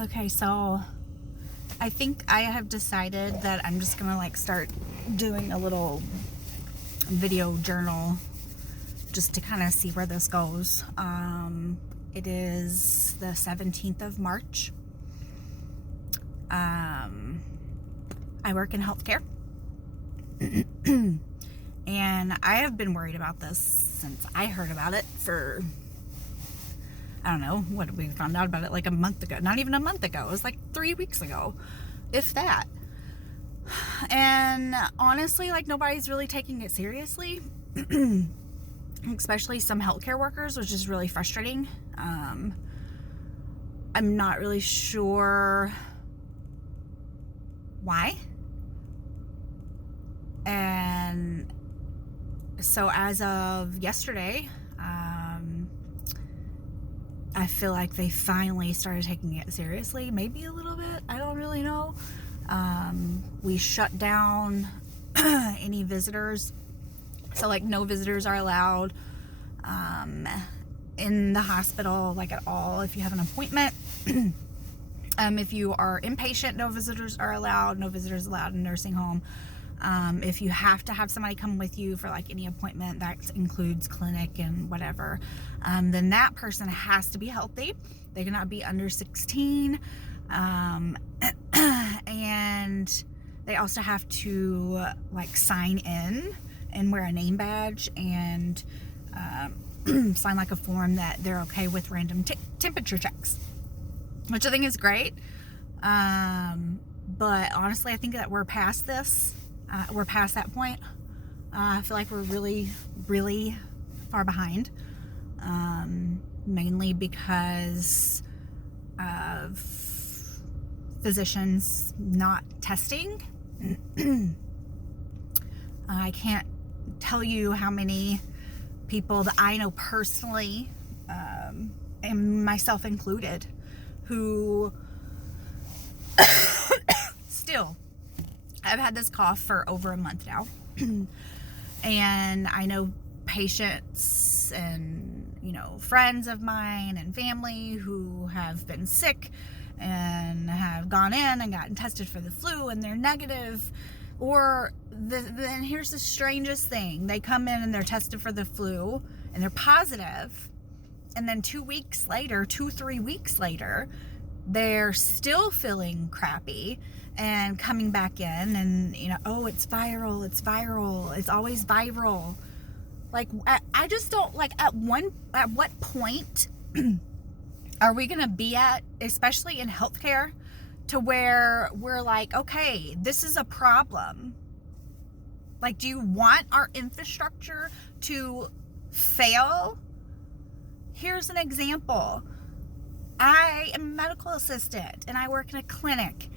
Okay, so I think I have decided that I'm just gonna start doing a little video journal just to kind of see where this goes. It is the 17th of March. I work in healthcare. And I have been worried about this since I heard about it for, I don't know, what we found out about it like a month ago. Not even a month ago. It was like 3 weeks ago, if that. And honestly, nobody's really taking it seriously. Especially some healthcare workers, which is really frustrating. I'm not really sure why. And so as of yesterday, I feel like they finally started taking it seriously. Maybe a little bit. I don't really know. We shut down any visitors. So no visitors are allowed in the hospital, at all, if you have an appointment. If you are inpatient, no visitors are allowed. No visitors allowed in nursing home. If you have to have somebody come with you for any appointment, that includes clinic and whatever, then that person has to be healthy. They cannot be under 16. And they also have to sign in and wear a name badge and sign a form that they're okay with random temperature checks, which I think is great. But honestly, I think that we're past this. We're past that point. I feel like we're really, really far behind, mainly because of physicians not testing. I can't tell you how many people that I know personally, and myself included, who still, I've had this cough for over a month now. And I know patients and, friends of mine and family who have been sick and have gone in and gotten tested for the flu and they're negative. Or then here's the strangest thing. They come in and they're tested for the flu and they're positive. And then 3 weeks later, they're still feeling crappy and coming back in and, oh, it's viral. It's always viral. I just don't, at what point are we going to be at, especially in healthcare, to where we're okay, this is a problem. Do you want our infrastructure to fail? Here's an example. I am a medical assistant and I work in a clinic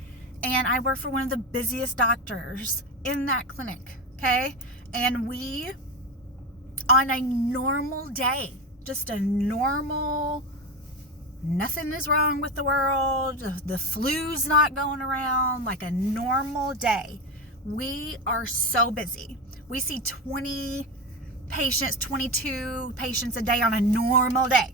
and I work for one of the busiest doctors in that clinic, okay? And we, on a normal day, just a normal, nothing is wrong with the world, the flu's not going around, a normal day, we are so busy. We see 22 patients a day on a normal day,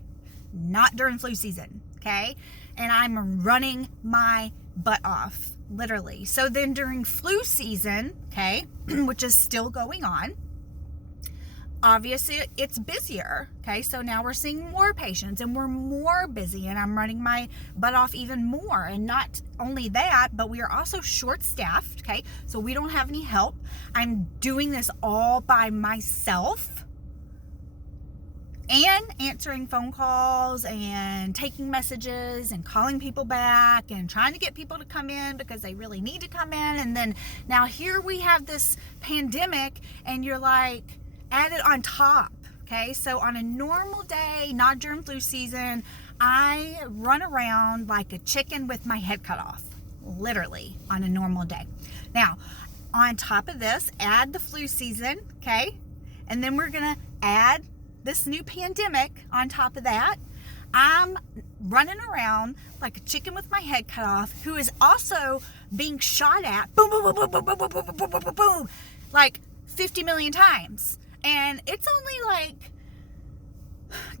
not during flu season, okay? And I'm running my butt off, literally. So then during flu season, okay, which is still going on, obviously it's busier, okay? So now we're seeing more patients and we're more busy and I'm running my butt off even more. And not only that, but we are also short-staffed, okay? So we don't have any help. I'm doing this all by myself and answering phone calls and taking messages and calling people back and trying to get people to come in because they really need to come in. And then now here we have this pandemic and you're added on top, okay? So on a normal day, not during flu season, I run around like a chicken with my head cut off, literally, on a normal day. Now, on top of this, add the flu season, okay? And then we're gonna add this new pandemic on top of that. I'm running around like a chicken with my head cut off, who is also being shot at, boom, boom, boom, boom, boom, boom, boom, boom, boom, boom, boom, boom, 50 million times. And it's only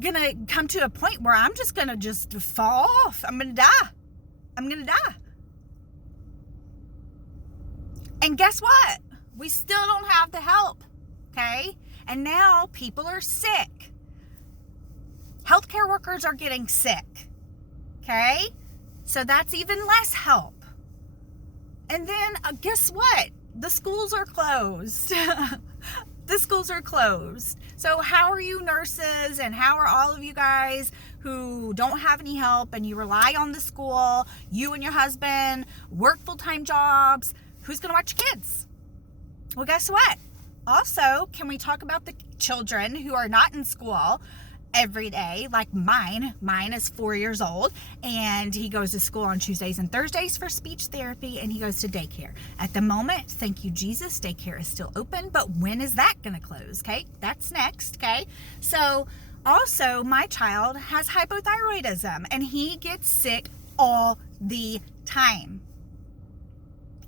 gonna come to a point where I'm just gonna fall off. I'm gonna die. I'm going to die. And guess what? We still don't have the help, okay? And now people are sick. Healthcare workers are getting sick, okay? So that's even less help. And then guess what? The schools are closed. The schools are closed. So how are you nurses and how are all of you guys who don't have any help and you rely on the school, you and your husband work full-time jobs, who's going to watch your kids? Well, guess what? Also, can we talk about the children who are not in school every day, like mine? Mine is 4 years old, and he goes to school on Tuesdays and Thursdays for speech therapy, and he goes to daycare. At the moment, thank you, Jesus, daycare is still open, but when is that going to close? Okay, that's next, okay? So, also, my child has hypothyroidism, and he gets sick all the time.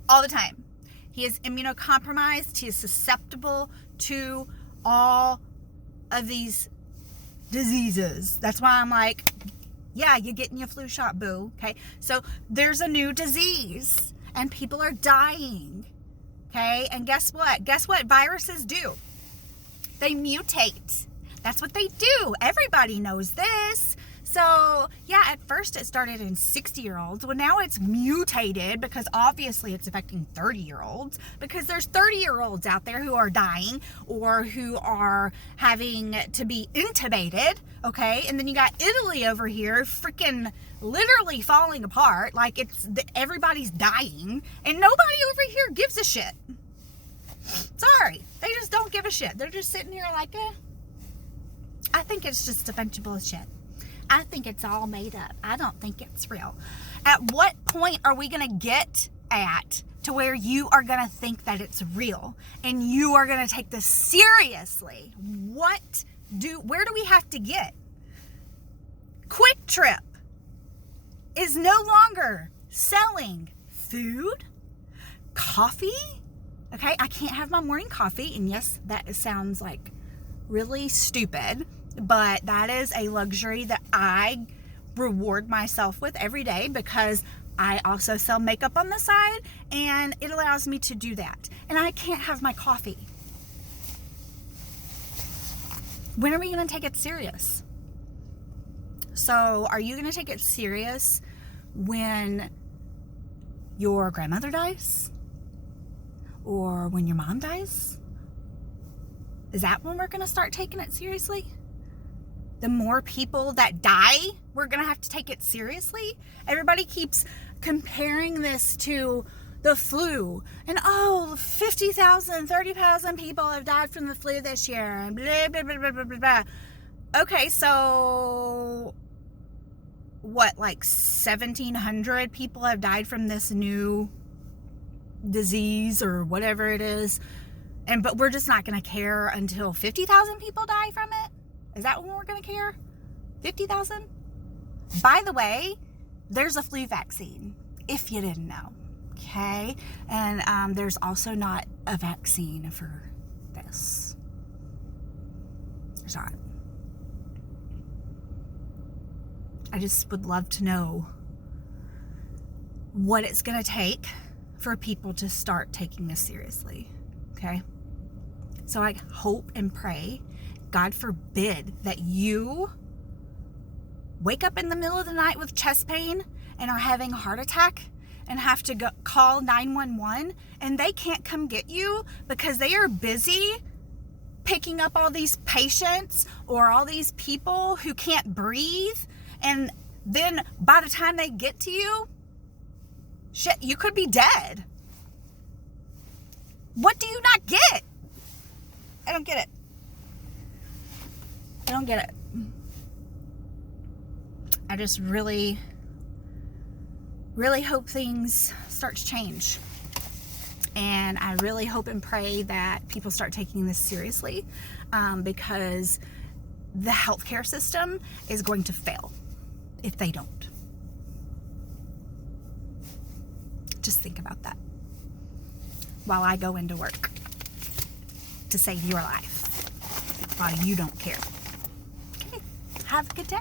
All the time. He is immunocompromised. He is susceptible to all of these diseases. That's why I'm like, yeah, you're getting your flu shot, boo. Okay. So there's a new disease and people are dying. Okay. And guess what? Guess what viruses do? They mutate. That's what they do. Everybody knows this. So, yeah, at first it started in 60-year-olds. Well, now it's mutated because obviously it's affecting 30-year-olds because there's 30-year-olds out there who are dying or who are having to be intubated, okay? And then you got Italy over here freaking literally falling apart like everybody's dying and nobody over here gives a shit. Sorry, they just don't give a shit. They're just sitting here like, I think it's just a bunch of bullshit. I think it's all made up. I don't think it's real. At what point are we going to get at to where you are going to think that it's real and you are going to take this seriously? Where do we have to get? Quick Trip is no longer selling food, coffee. Okay, I can't have my morning coffee. And yes, that sounds like really stupid. But that is a luxury that I reward myself with every day because I also sell makeup on the side and it allows me to do that. And I can't have my coffee. When are we going to take it serious? So are you going to take it serious when your grandmother dies? Or when your mom dies? Is that when we're going to start taking it seriously? The more people that die, we're going to have to take it seriously. Everybody keeps comparing this to the flu. And 50,000, 30,000 people have died from the flu this year. And blah, blah, blah, blah, blah, blah. Okay, so what, like 1,700 people have died from this new disease or whatever it is. But we're just not going to care until 50,000 people die from it? Is that when we're going to care? 50,000? By the way, there's a flu vaccine, if you didn't know. Okay? And there's also not a vaccine for this. There's not. I just would love to know what it's going to take for people to start taking this seriously. Okay? So I hope and pray, God forbid, that you wake up in the middle of the night with chest pain and are having a heart attack and have to call 911 and they can't come get you because they are busy picking up all these patients or all these people who can't breathe. And then by the time they get to you, shit, you could be dead. What do you not get? I don't get it. I don't get it. I just really, really hope things start to change. And I really hope and pray that people start taking this seriously because the healthcare system is going to fail if they don't. Just think about that while I go into work to save your life while you don't care. Okay, have a good day.